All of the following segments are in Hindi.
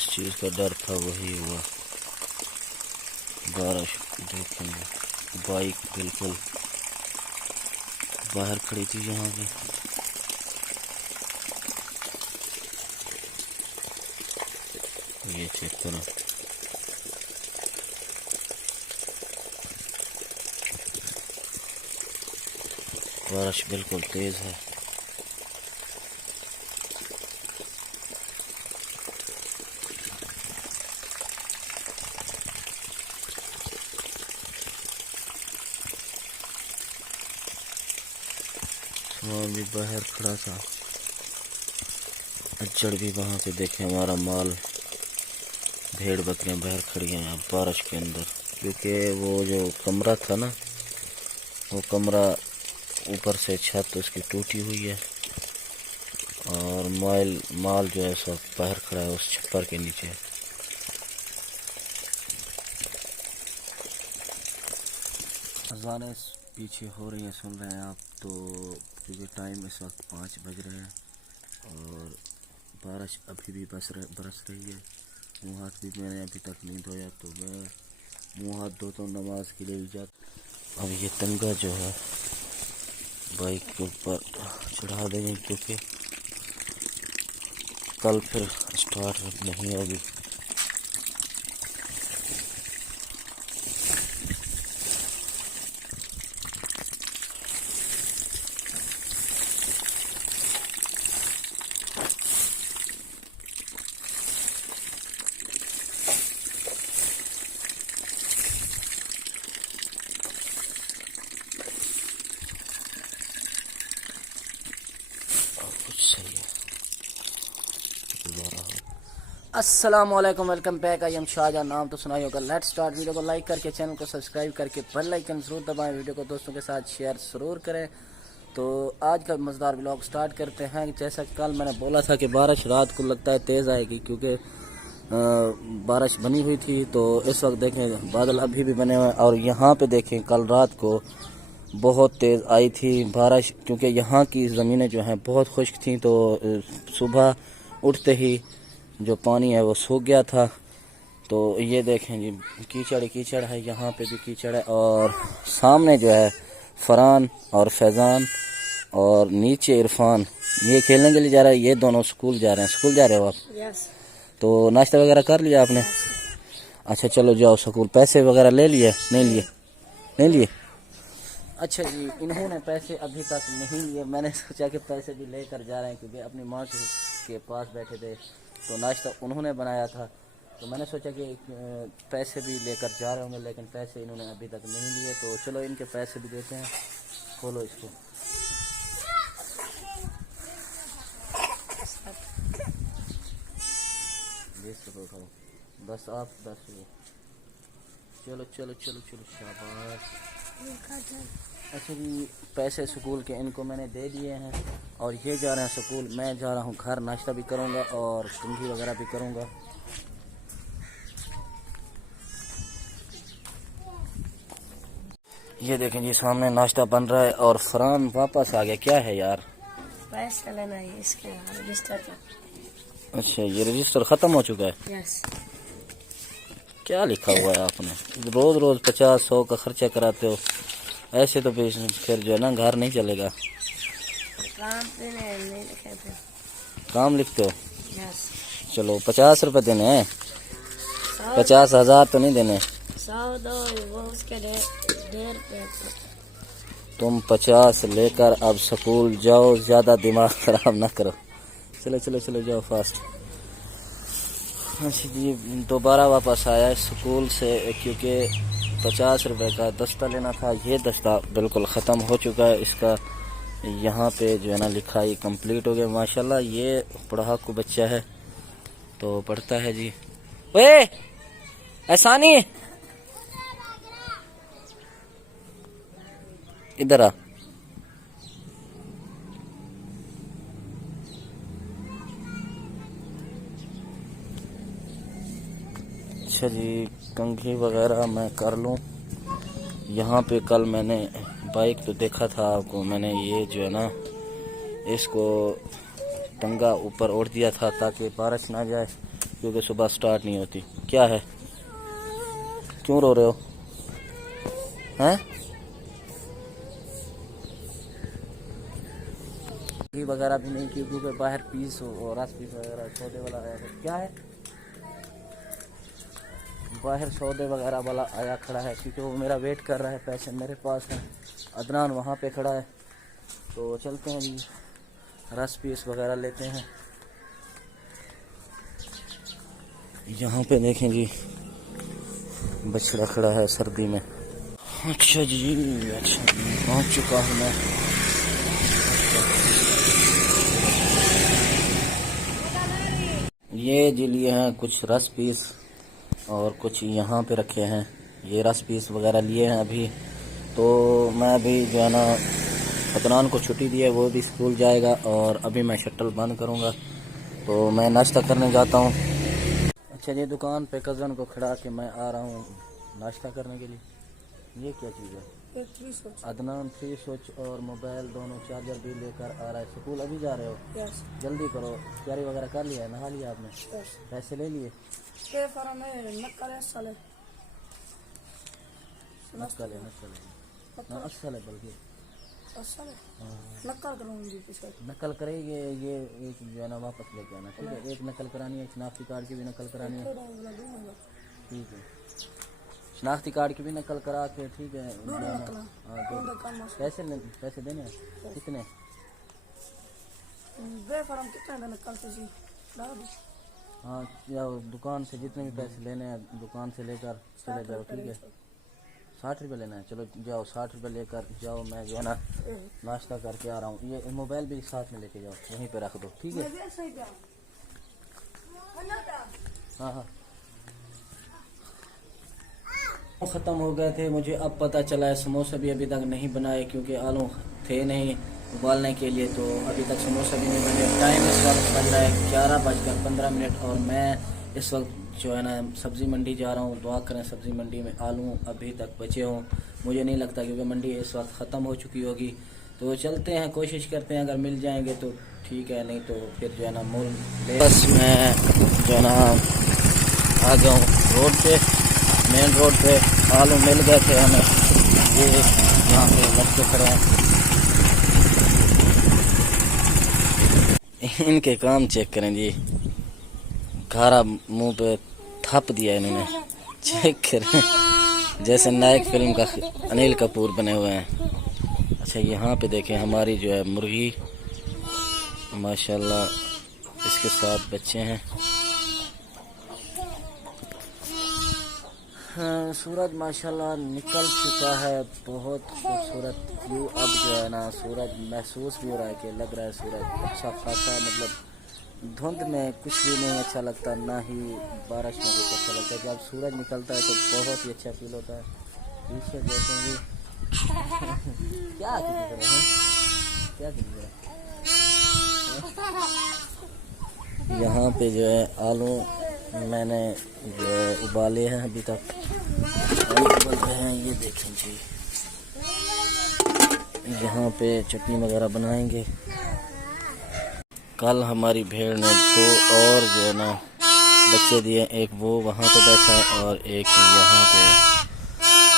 जिस चीज़ का डर था वही हुआ। बारिश देखेंगे, बाइक बिल्कुल बाहर खड़ी थी यहाँ पे। ये चेक करो, बारिश बिल्कुल तेज है। सामान भी बाहर खड़ा था, अज्जड़ भी वहाँ पे देखे। हमारा माल, भेड़ बकरियाँ बाहर खड़ी हैं यहाँ बारिश के अंदर, क्योंकि वो जो कमरा था ना, वो कमरा ऊपर से छत उसकी टूटी हुई है और माल जो है सब बाहर खड़ा है उस छप्पर के नीचे। अज़ानें पीछे हो रही हैं, सुन रहे हैं आप तो, क्योंकि टाइम इस वक्त 5 बज रहे हैं और बारिश अभी भी बरस रही है। मुँह हाथ भी मैंने अभी तक नहीं धोया, तो मैं मुँह हाथ धोता हूँ नमाज के लिए जाता। अब ये तंगा जो है बाइक के ऊपर चढ़ा देंगे, क्योंकि कल फिर स्टार्ट नहीं होगी। अस्सलाम वालेकुम, welcome back. I am Shahjahan, नाम तो सुना ही होगा। Let's start. वीडियो को लाइक करके चैनल को सब्सक्राइब करके बेल आइकन जरूर दबाएं, वीडियो को दोस्तों के साथ शेयर जरूर करें। तो आज का मज़ेदार व्लॉग स्टार्ट करते हैं। जैसा कल मैंने बोला था कि बारिश रात को लगता है तेज़ आएगी, क्योंकि बारिश बनी हुई थी। तो इस वक्त देखें बादल अभी भी बने हुए हैं और यहाँ पे देखें कल रात को बहुत तेज़ आई थी बारिश, क्योंकि यहाँ की ज़मीनें जो हैं बहुत खुश्क थी। तो सुबह उठते ही जो पानी है वो सूख गया था। तो ये देखें जी, कीचड़ है, यहाँ पे भी कीचड़ है। और सामने जो है फरहान और फैज़ान और नीचे इरफान, ये खेलने के लिए जा रहा है। ये दोनों स्कूल जा रहे हैं। स्कूल जा रहे हो आप? यस। तो नाश्ता वगैरह कर लिया आपने? अच्छा चलो जाओ स्कूल। पैसे वगैरह ले लिए? नहीं लिए। अच्छा जी, इन्होंने पैसे अभी तक नहीं लिए। मैंने सोचा कि पैसे भी लेकर जा रहे हैं, क्योंकि अपनी माँ के पास बैठे थे तो नाश्ता उन्होंने बनाया था। तो मैंने सोचा कि पैसे भी लेकर जा रहे होंगे, लेकिन पैसे इन्होंने अभी तक नहीं लिए। तो चलो इनके पैसे भी देते हैं। खोलो इसको। उठाओ 10, आप 10 चलो चलो चलो चलो, शाबाश। अच्छा जी, पैसे स्कूल के इनको मैंने दे दिए हैं और ये जा रहे हैं स्कूल। मैं जा रहा हूँ घर, नाश्ता भी करूँगा और कंघी वगैरह भी करूँगा। ये देखें जी, सामने नाश्ता बन रहा है और फरहान वापस आ गया। क्या है यार? पैसा लेना है इसके रजिस्टर का। अच्छा, ये रजिस्टर ख़त्म हो चुका है? यस। क्या लिखा हुआ है आपने? रोज़ 50-100 का खर्चा कराते हो, ऐसे तो फिर जो है ना घर नहीं चलेगा। काम नहीं लिखे थे। काम लिखते हो? यस। चलो 50 रुपये देने हैं, 50,000 तो नहीं देने। 100 दो, वो उसके 1.5 रुपये। तुम 50 लेकर अब स्कूल जाओ, ज़्यादा दिमाग ख़राब ना करो। चलो चलो चलो जाओ फास्ट। अच्छा जी, दोबारा वापस आया स्कूल से, क्योंकि 50 रुपये का दस्ता लेना था। ये दस्ता बिल्कुल ख़त्म हो चुका है इसका। यहाँ पे जो है ना लिखाई कंप्लीट हो गया माशाल्लाह। ये पढ़ाकू बच्चा है तो पढ़ता है जी। ओए एहसानी, इधर आ। अच्छा जी, कंघी वगैरह मैं कर लूँ। यहाँ पे कल मैंने बाइक तो देखा था आपको, मैंने ये जो है ना इसको टंगा ऊपर ओढ़ दिया था ताकि बारिश ना जाए, क्योंकि सुबह स्टार्ट नहीं होती। क्या है, क्यों रो रहे हो हैं? घी वगैरह भी नहीं की क्योंकि बाहर पीस और रस पीस वगैरह सौदे वाला आया है। क्या है, बाहर सौदे वगैरह वाला आया खड़ा है क्योंकि वो मेरा वेट कर रहा है। पैसे मेरे पास हैं, अदनान वहाँ पे खड़ा है। तो चलते हैं जी, रस पीस वगैरह लेते हैं। यहाँ पे देखें जी, बछड़ा खड़ा है सर्दी में। अच्छा जी, अच्छा पहुँच चुका हूँ मैं। ये जी लिए हैं कुछ रस पीस और कुछ यहाँ पे रखे हैं। ये रस पीस वगैरह लिए हैं अभी। तो मैं अभी जो है ना, अदनान को छुट्टी दी है, वो भी स्कूल जाएगा और अभी मैं शटल बंद करूँगा। तो मैं नाश्ता करने जाता हूँ। अच्छा जी, दुकान पे कज़न को खड़ा के मैं आ रहा हूँ नाश्ता करने के लिए। ये क्या चीज़ है? अदनान 3 स्विच और मोबाइल दोनों चार्जर भी लेकर आ रहा है। स्कूल अभी जा रहे हो? यस। जल्दी करो, तैयारी वगैरह कर लिया है, नहा लिया आपने? यस। पैसे ले लिए? के फरम है नक्कल साले नक्कल है, नक्कल है ना, असल है बल्कि साले नक्कल करूंगी पीछे। नकल करेंगे। ये एक जो है ना वापस लेके आना, ठीक है? एक नकल करानी है, शनाख्ती कार्ड की भी नकल करानी है, ठीक है? शनाख्ती कार्ड की भी नकल करा के, ठीक है? हाँ, पैसे देने हैं कितने? बेफरम कितने नक्कल तुझी हाँ, या दुकान से जितने भी पैसे लेने हैं दुकान से लेकर चले जाओ, ठीक है? 60 रुपये लेना है, चलो जाओ 60 रुपये लेकर जाओ। मैं जो है ना नाश्ता करके आ रहा हूँ। ये मोबाइल भी साथ में लेके जाओ, यहीं पे रख दो, ठीक है? हाँ हाँ, ख़त्म हो गए थे। मुझे अब पता चला है समोसा भी अभी तक नहीं बनाए क्योंकि आलू थे नहीं उबालने के लिए, तो अभी तक समोसा भी नहीं बने। टाइम इस वक्त बज रहा है 11:15 और मैं इस वक्त जो है ना सब्ज़ी मंडी जा रहा हूँ। दुआ करें सब्ज़ी मंडी में आलू अभी तक बचे हों, मुझे नहीं लगता क्योंकि मंडी इस वक्त ख़त्म हो चुकी होगी। तो चलते हैं, कोशिश करते हैं, अगर मिल जाएंगे तो ठीक है, नहीं तो फिर जो है ना मूल। बस मैं जो है ना आ गया हूँ रोड पे, मेन रोड पे। आलू मिल गए थे हमें, ये यहाँ पे लटके खड़े हैं। इनके काम चेक करें जी, खारा मुंह पे थप दिया इन्होंने, चेक करें जैसे नायक फिल्म का अनिल कपूर बने हुए हैं। अच्छा, यहाँ पे देखें हमारी जो है मुर्गी, माशाल्लाह इसके 7 बच्चे हैं। हाँ, सूरज माशाल्लाह निकल चुका है, बहुत खूबसूरत व्यू। अब जो है ना सूरज महसूस भी हो रहा है कि लग रहा है सूरज अच्छा खासा, मतलब धुंध में कुछ भी नहीं अच्छा लगता, ना ही बारिश में कुछ अच्छा लगता है। जब सूरज निकलता है तो बहुत ही अच्छा फील होता है। पीछे देखेंगे क्या किसी तरह है, क्या किसी तरह। यहाँ पे जो है आलू मैंने जो है उबाले हैं, अभी तक उबल रहे हैं। ये देखें जी, यहाँ पे चटनी वगैरह बनाएंगे। कल हमारी भेड़ ने 2 और जो है ना बच्चे दिए, एक वो वहाँ पे बैठा है और एक यहाँ पे।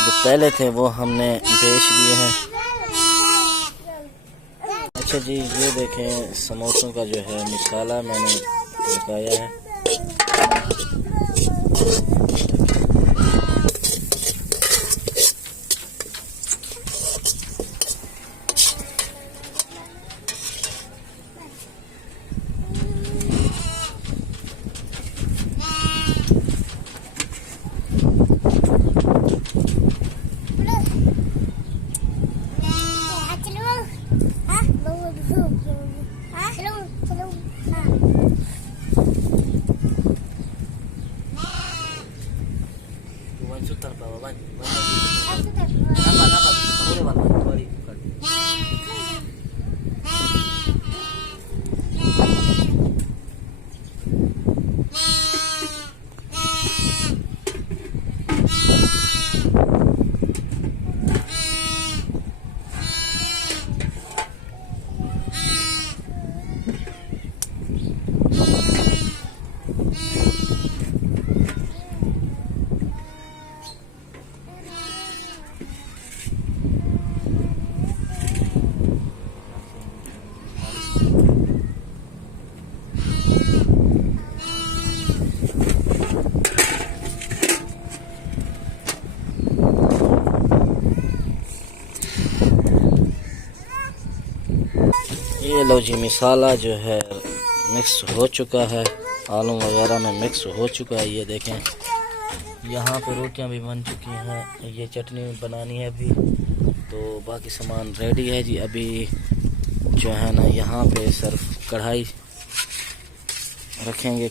जो पहले थे वो हमने बेच दिए हैं। अच्छा जी, ये देखें समोसों का जो है मसाला मैंने लगाया है। ये लो जी मसाला जो है मिक्स हो चुका है, आलू वगैरह में मिक्स हो चुका है। ये देखें यहाँ पे रोटियां भी बन चुकी हैं, ये चटनी बनानी है अभी, तो बाकी सामान रेडी है जी। अभी जो है ना यहाँ पे सिर्फ कढ़ाई रखेंगे।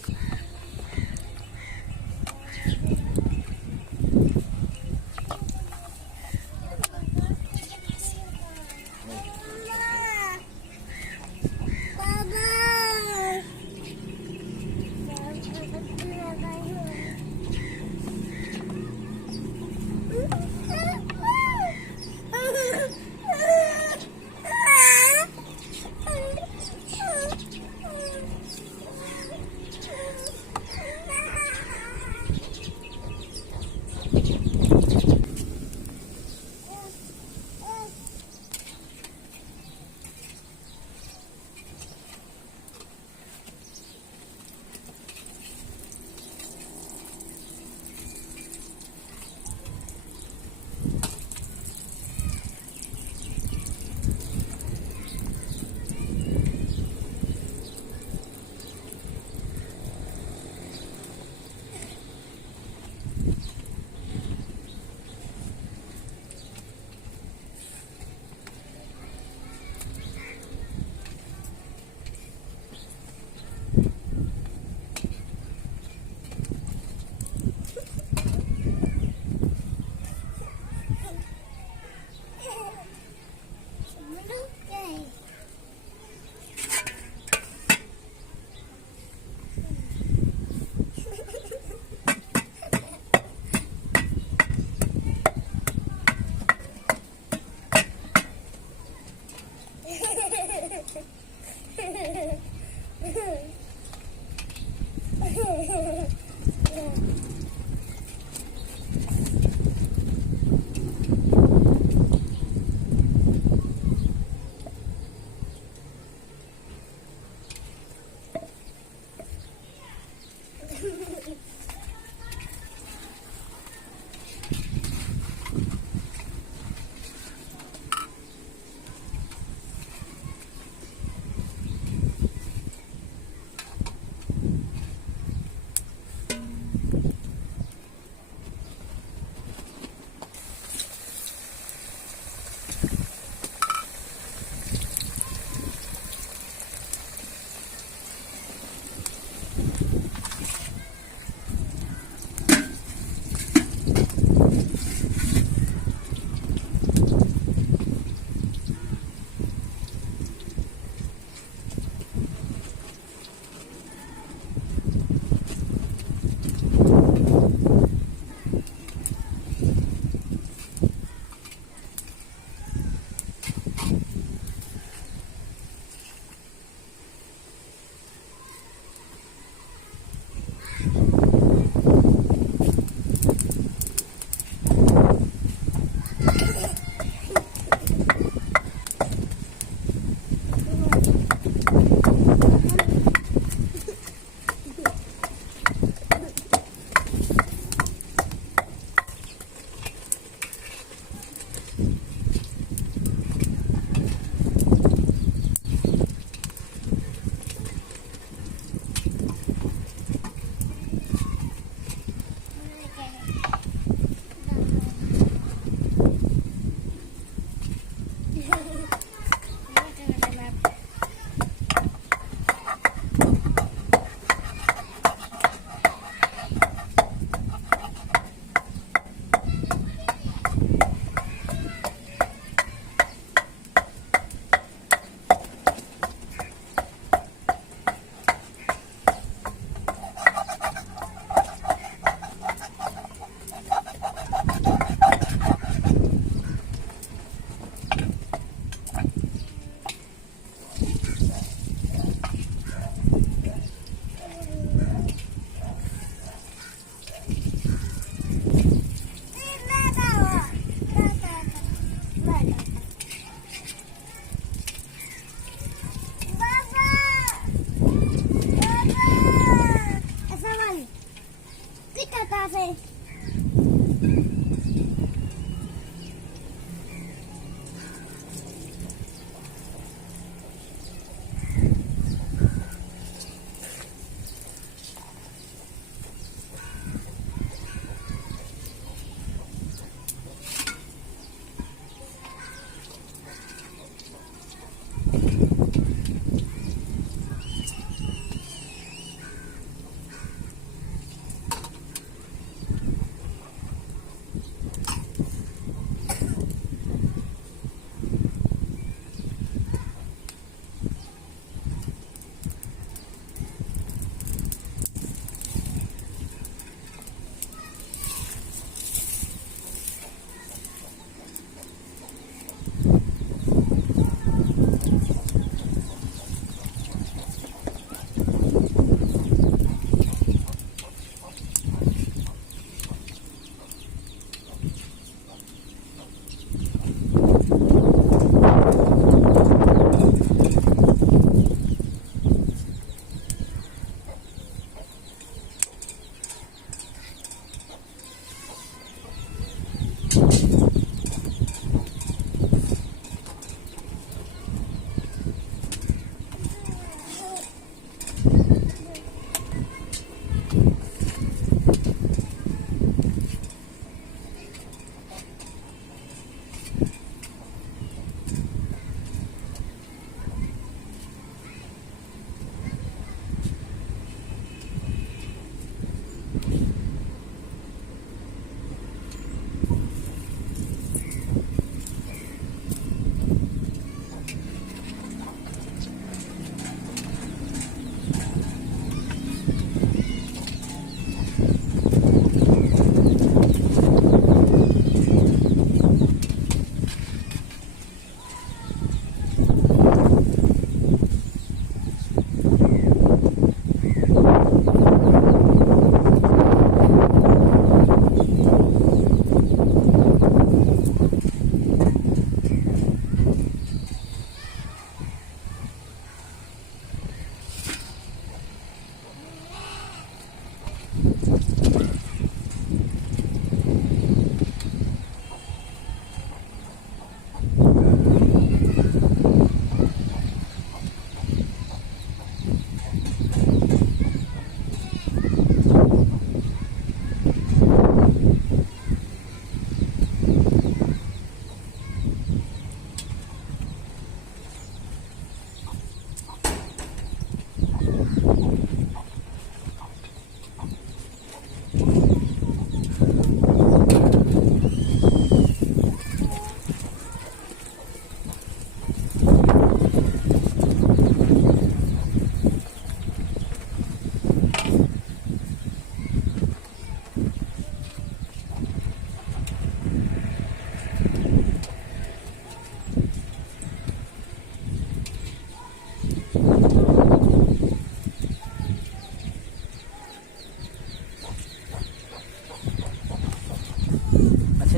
अच्छा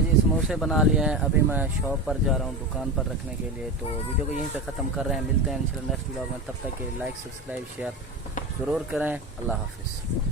जी, समोसे बना लिए हैं। अभी मैं शॉप पर जा रहा हूँ दुकान पर रखने के लिए। तो वीडियो को यहीं पे ख़त्म कर रहे हैं। मिलते हैं इंशाल्लाह नेक्स्ट व्लॉग में। तब तक के लाइक सब्सक्राइब शेयर ज़रूर करें। अल्लाह हाफिज़।